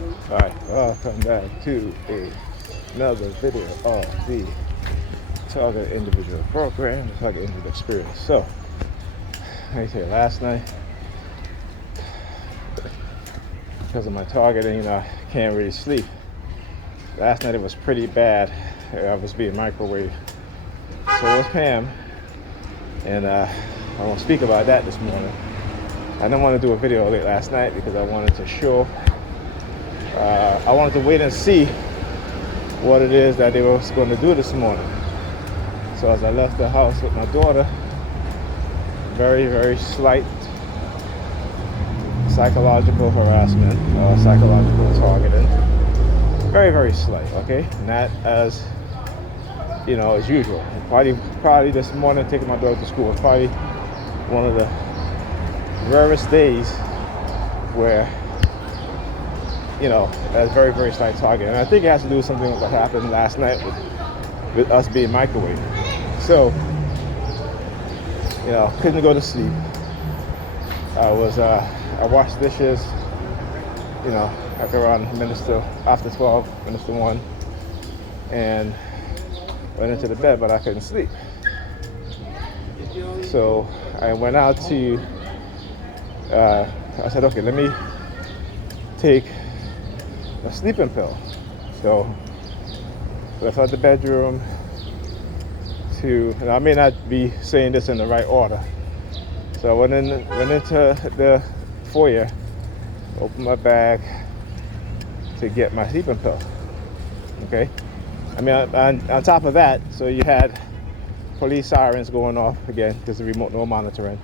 Alright, welcome back to another video of the Target Individual Program, the Target Individual Experience. So, like I said, last night, because of my targeting, I can't really sleep. Last night it was pretty bad. I was being microwaved. So it was Pam, and I won't speak about that this morning. I didn't want to do a video late last night because I wanted to show. I wanted to wait and see what it is that they were going to do this morning. So as I left the house with my daughter, very, very slight psychological harassment or psychological targeting. Very, very slight, okay? Not as, as usual. Probably this morning taking my daughter to school was probably one of the rarest days where that's very, very slight target. And I think it has to do with something that happened last night with us being microwaved. So, couldn't go to sleep. I washed dishes, like around after 12, minutes to 1, and went into the bed, but I couldn't sleep. So I went out to, I said, okay, let me take a sleeping pill. So left out the bedroom and I may not be saying this in the right order. So I went into the foyer, opened my bag to get my sleeping pill. Okay? On top of that, so you had police sirens going off again because the remote no monitoring.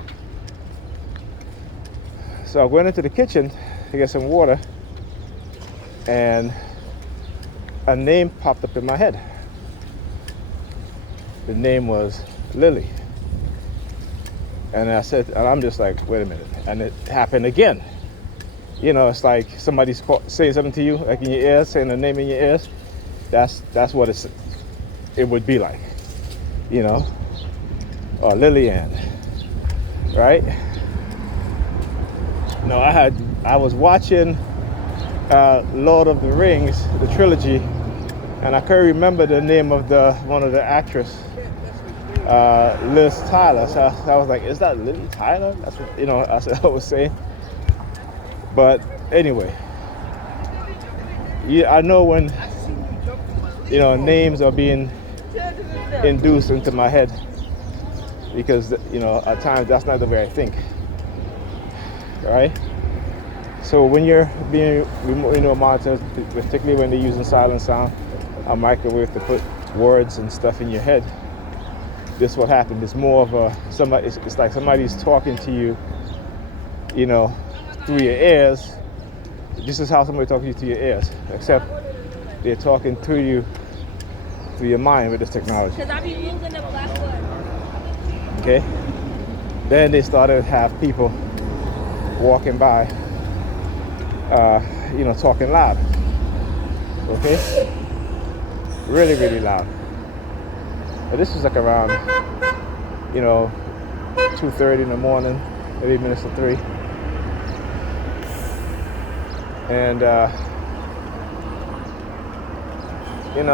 So I went into the kitchen to get some water, and a name popped up in my head. The name was Lily. And I'm just like, wait a minute. And it happened again. It's like somebody's saying something to you, like in your ears, saying the name in your ears. That's what it would be like, or Lillian, right? No, I was watching Lord of the Rings, the trilogy, and I couldn't remember the name of one of the actress, Liz Tyler. So I was like, is that Lily Tyler? That's what I was saying. But anyway, I know when names are being induced into my head because at times that's not the way I think, right? So when you're being remotely monitored, particularly when they're using silent sound, a microwave to put words and stuff in your head, this is what happened. It's more of it's like somebody's talking to you, through your ears. This is how somebody talks to you through your ears, except they're talking to you through your mind with this technology. Okay? Then they started to have people walking by, talking loud. Okay? Really, really loud. But this was like around, 2:30 in the morning, maybe minutes to 3. And,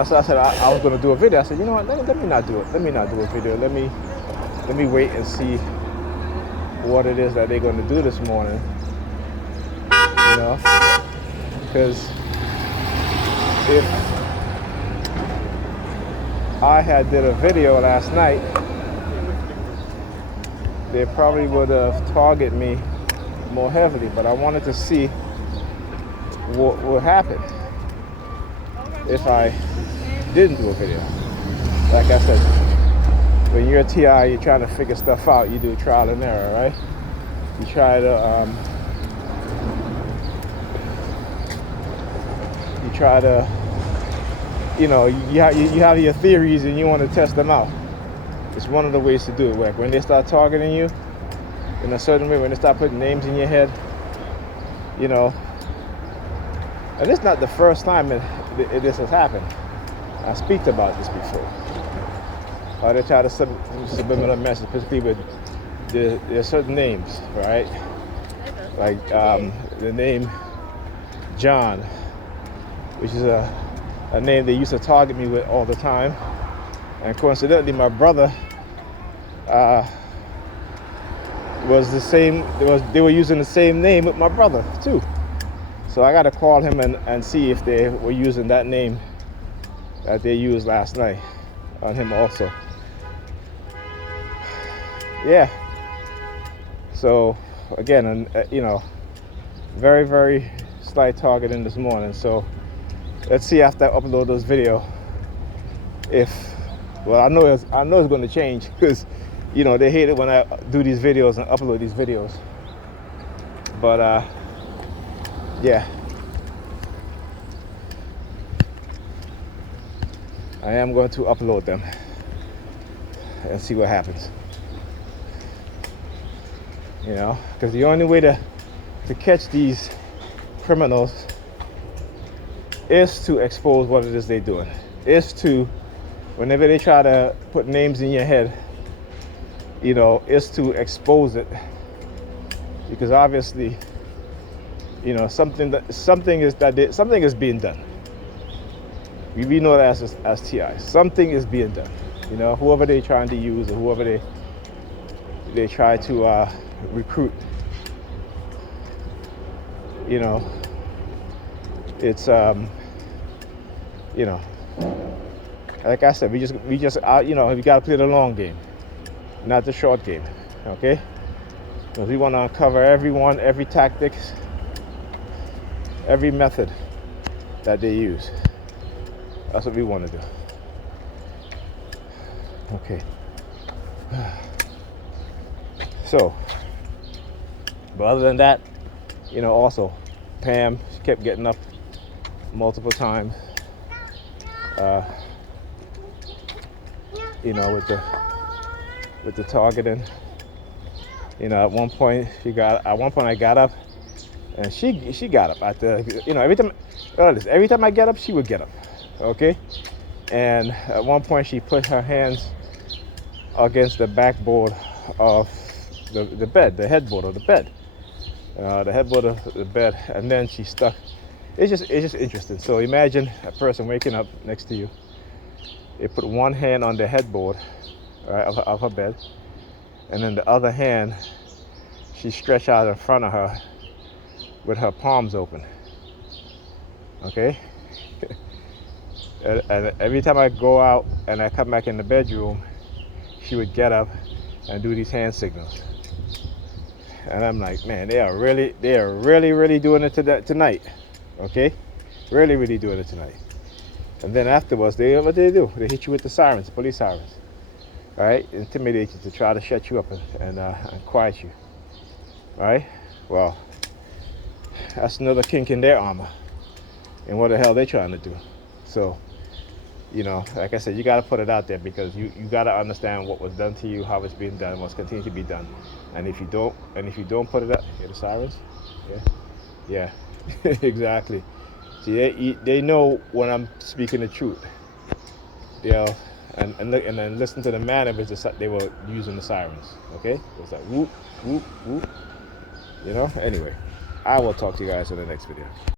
so I said I was going to do a video. I said, you know what, let me not do it. Let me not do a video. Let me wait and see what it is that they're going to do this morning. Because if I had did a video last night, they probably would have targeted me more heavily, but I wanted to see what would happen if I didn't do a video. Like I said, when you're a TI, you're trying to figure stuff out. You do trial and error, right? You try to you have your theories and you want to test them out. It's one of the ways to do it. Like when they start targeting you in a certain way, when they start putting names in your head, and it's not the first time this has happened. I speak about this before. Or they try to subliminal message, particularly with there are certain names, right? Like the name John which is a name they used to target me with all the time. And coincidentally, my brother was the same. They were using the same name with my brother too. So I got to call him and see if they were using that name that they used last night on him also. Yeah. So again, very, very slight targeting this morning. So let's see after I upload this video I know it's going to change, because they hate it when I do these videos and upload these videos. But yeah, I am going to upload them and see what happens. Because the only way to catch these criminals is to expose what it is they're doing. Is to, whenever they try to put names in your head, is to expose it. Because obviously, something is being done. We know that as TI. Something is being done. Whoever they're trying to use, or whoever they try to recruit. It's like I said, we just we got to play the long game, not the short game. Okay? Because we want to uncover everyone, every tactics, every method that they use. That's what we want to do. Okay. So, but other than that, also Pam, she kept getting up multiple times. With the targeting. At one point I got up, and she got up every time I get up, she would get up. Okay? And at one point she put her hands against the backboard of the bed, the headboard of the bed. The headboard of the bed, and then she stuck. It's just interesting. So imagine a person waking up next to you. They put one hand on the headboard, right, of her bed, and then the other hand she stretched out in front of her with her palms open. Okay? And every time I go out and I come back in the bedroom, she would get up and do these hand signals. And I'm like, man, they are really doing it tonight. Okay? Really doing it tonight. And then afterwards, what they do? They hit you with the sirens, the police sirens. All right? Intimidate you to try to shut you up and quiet you. All right? Well, that's another kink in their armor. And what the hell they trying to do? So, like I said, you got to put it out there, because you got to understand what was done to you, how it's being done, what's continuing to be done. And if you don't put it up, hear the sirens? Yeah, exactly. See, they know when I'm speaking the truth. And then listen to the manner that they were using the sirens. Okay, it's like whoop whoop whoop. Anyway, I will talk to you guys in the next video.